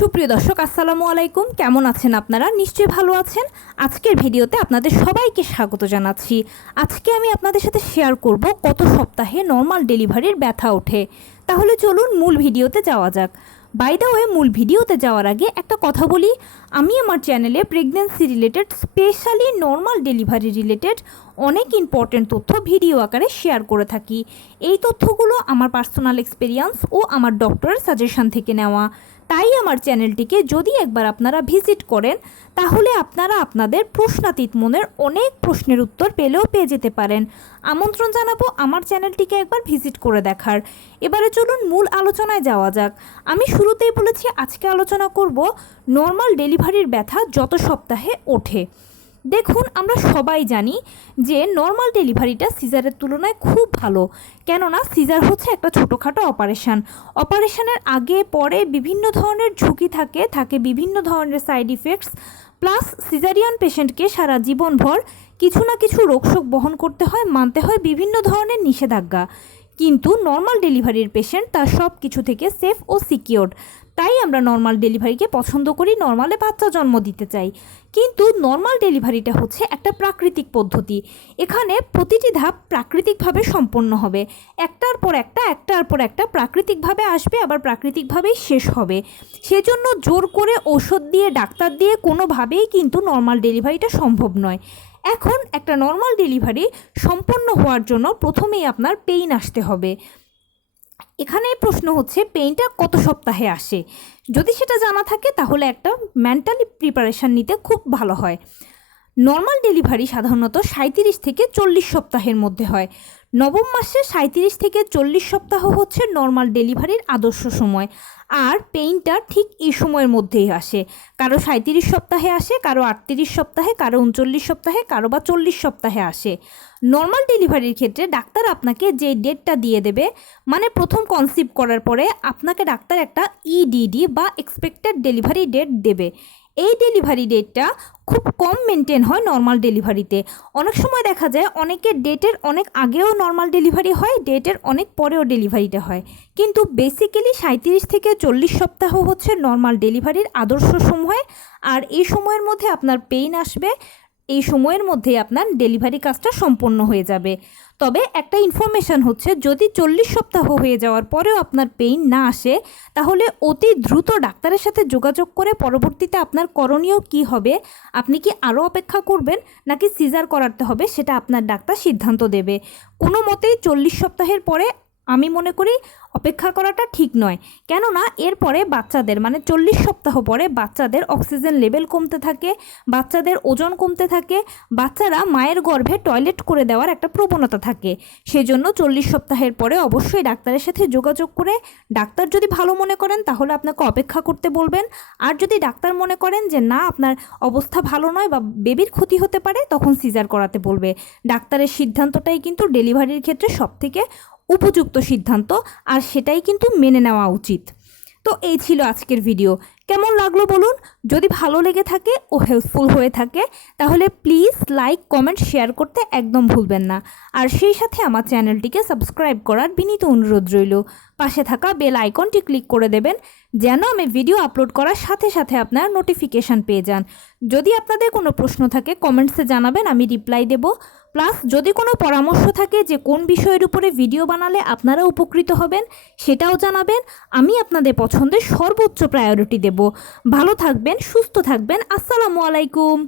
সুপ্রিয় দর্শক আসসালামু আলাইকুম, কেমন আছেন আপনারা? নিশ্চয়ই ভালো আছেন। আজকের ভিডিওতে আপনাদের সবাইকে স্বাগত জানাচ্ছি। আজকে আমি আপনাদের সাথে শেয়ার করব কত সপ্তাহে নর্মাল ডেলিভারির ব্যথা ওঠে। তাহলে চলুন মূল ভিডিওতে যাওয়া যাক। বাই দ্য ওয়ে, মূল ভিডিওতে যাওয়ার আগে একটা কথা বলি, আমি আমার চ্যানেলে pregnancy related, specially normal delivery related অনেক ইম্পর্টেন্ট তথ্য ভিডিও আকারে শেয়ার করে থাকি। এই তথ্যগুলো আমার পার্সোনাল এক্সপেরিয়েন্স ও আমার ডক্টরের সাজেশন থেকে নেওয়া। তাই আমার চ্যানেলটিকে যদি একবার আপনারা ভিজিট করেন, তাহলে আপনারা আপনাদের প্রশ্নাতীত মনের অনেক প্রশ্নের উত্তর পেয়ে যেতে পারেন। আমন্ত্রণ জানাবো আমার চ্যানেলটিকে একবার ভিজিট করে দেখার। এবারে চলুন মূল আলোচনায় যাওয়া যাক। আমি শুরুতেই বলেছি আজকে আলোচনা করব নর্মাল ডেলিভারির ব্যথা যত সপ্তাহে ওঠে। দেখুন, আমরা সবাই জানি যে নর্মাল ডেলিভারিটা সিজারের তুলনায় খুব ভালো, কেননা সিজার হচ্ছে একটা ছোটোখাটো অপারেশনের আগে পরে বিভিন্ন ধরনের ঝুঁকি থাকে বিভিন্ন ধরনের সাইড ইফেক্টস, প্লাস সিজারিয়ান পেশেন্টকে সারা জীবনভর কিছু না কিছু রোগশোক বহন করতে হয়, মানতে হয় বিভিন্ন ধরনের নিষেধাজ্ঞা। কিন্তু নর্মাল ডেলিভারির পেশেন্ট তার সব কিছু থেকে সেফ ও সিকিওরড। তাই আমরা নর্মাল ডেলিভারিকে পছন্দ করি, নর্মালে বাচ্চা জন্ম দিতে চাই। কিন্তু নর্মাল ডেলিভারিটা হচ্ছে একটা প্রাকৃতিক পদ্ধতি। এখানে প্রতিটি ধাপ প্রাকৃতিকভাবে সম্পন্ন হবে, একটার পর একটা প্রাকৃতিকভাবে আসবে, আবার প্রাকৃতিকভাবেই শেষ হবে। সেজন্য জোর করে ওষুধ দিয়ে, ডাক্তার দিয়ে কোনোভাবেই কিন্তু নর্মাল ডেলিভারিটা সম্ভব নয়। এখন একটা নর্মাল ডেলিভারি সম্পন্ন হওয়ার জন্য প্রথমেই আপনার পেইন আসতে হবে। এখানে প্রশ্ন হচ্ছে পেইনটা কত সপ্তাহে আসে। যদি সেটা জানা থাকে তাহলে একটা মেন্টালি প্রিপারেশান নিতে খুব ভালো হয়। নর্মাল ডেলিভারি সাধারণত 37 থেকে 40 সপ্তাহের মধ্যে হয়। নবম মাসে 37 থেকে 40 সপ্তাহ হচ্ছে নর্মাল ডেলিভারির আদর্শ সময়। আর পেইনটা ঠিক এই সময়ের মধ্যেই আসে। কারো 37 সপ্তাহে আসে, কারো 38 সপ্তাহে, কারো 39 সপ্তাহে, কারো বা 40 সপ্তাহে আসে। নর্মাল ডেলিভারির ক্ষেত্রে ডাক্তার আপনাকে যে ডেটটা দিয়ে দেবে, মানে প্রথম কনসিভ করার পরে আপনাকে ডাক্তার একটা ইডিডি বা এক্সপেক্টেড ডেলিভারি ডেট দেবে। এই ডেলিভারি ডেটটা খুব কম মেনটেন হয় নর্মাল ডেলিভারিতে। অনেক সময় দেখা যায় অনেকের ডেটের অনেক আগেও নর্মাল ডেলিভারি হয়, ডেটের অনেক পরেও ডেলিভারিটা হয়। কিন্তু বেসিক্যালি 37 থেকে 40 সপ্তাহ হচ্ছে নর্মাল ডেলিভারির আদর্শ সময়। আর এই সময়ের মধ্যে আপনার পেইন আসবে, এই সময়ের মধ্যে আপনার ডেলিভারি কাজটা সম্পন্ন হয়ে যাবে। তবে একটা ইনফরমেশান হচ্ছে, যদি 40 সপ্তাহ হয়ে যাওয়ার পরেও আপনার পেইন না আসে, তাহলে অতি দ্রুত ডাক্তারের সাথে যোগাযোগ করে পরবর্তীতে আপনার করণীয় কী হবে, আপনি কি আরও অপেক্ষা করবেন নাকি সিজার করাতে হবে, সেটা আপনার ডাক্তার সিদ্ধান্ত দেবে। কোনো মতেই 40 সপ্তাহের পরে আমি মনে করি অপেক্ষা করাটা ঠিক নয়। কেননা এরপরে বাচ্চাদের, মানে 40 সপ্তাহ পরে বাচ্চাদের অক্সিজেন লেভেল কমতে থাকে, বাচ্চাদের ওজন কমতে থাকে, বাচ্চারা মায়ের গর্ভে টয়লেট করে দেওয়ার একটা প্রবণতা থাকে। সেজন্য 40 সপ্তাহের পরে অবশ্যই ডাক্তারের সাথে যোগাযোগ করে, ডাক্তার যদি ভালো মনে করেন তাহলে আপনাকে অপেক্ষা করতে বলবেন। আর যদি ডাক্তার মনে করেন যে না, আপনার অবস্থা ভালো নয় বা বেবির ক্ষতি হতে পারে, তখন সিজার করাতে বলবে। ডাক্তারের সিদ্ধান্তটাই কিন্তু ডেলিভারির ক্ষেত্রে সবথেকে উপযুক্ত সিদ্ধান্ত, আর সেটাই কিন্তু মেনে নেওয়া উচিত। তো এই ছিল আজকের ভিডিও। কেমন লাগলো বলুন? যদি ভালো লেগে থাকে ও হেল্পফুল হয়ে থাকে তাহলে প্লিজ লাইক, কমেন্ট, শেয়ার করতে একদম ভুলবেন না। আর সেই সাথে আমার চ্যানেলটিকে সাবস্ক্রাইব করার বিনীত অনুরোধ রইল। পাশে থাকা বেল আইকনটি ক্লিক করে দেবেন, যেন আমি ভিডিও আপলোড করার সাথে সাথে আপনারা নোটিফিকেশান পেয়ে যান। যদি আপনাদের কোনো প্রশ্ন থাকে কমেন্টসে জানাবেন, আমি রিপ্লাই দেব। প্লাস যদি কোনো পরামর্শ থাকে যে কোন বিষয়ের উপরে ভিডিও বানালে আপনারা উপকৃত হবেন, সেটাও জানাবেন। আমি আপনাদের পছন্দের সর্বোচ্চ প্রায়োরিটি দেব। ভালো থাকবেন, সুস্থ থাকবেন। আসসালামু আলাইকুম।